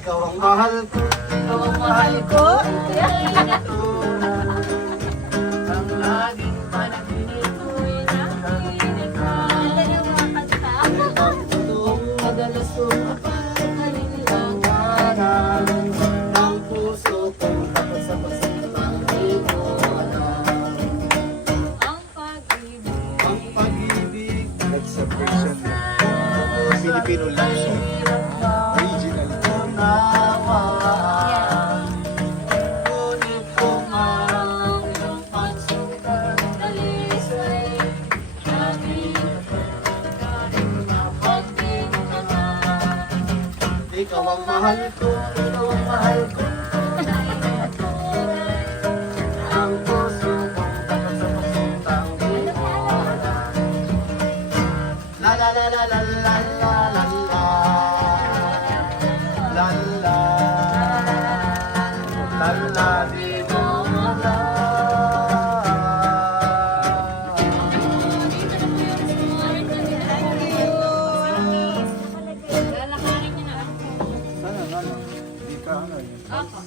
Ikaw ang mahal ko, Ikaw ang mahal ko. ang laging panaginip ko'y Ganda ng mga kanta. Totoong madalas kong Halilang. ang puso kong dapat sa pasitang iwanan. Ang pag-ibig. Ang pag-ibig That's a version ng Filipino love song. Original. Nawaan. Ngunit kumang iyong pagsukan. Dalisay. Laging mapagding naman. Ikaw ang mahal ko, ikaw ang mahal ko. Ang puso kong dapat sa pasitang iwanan. La la la la la la la la la. La la. La la di mo wala. Lalakarin niyo na. Sana, hindi ka ano yun. Ako.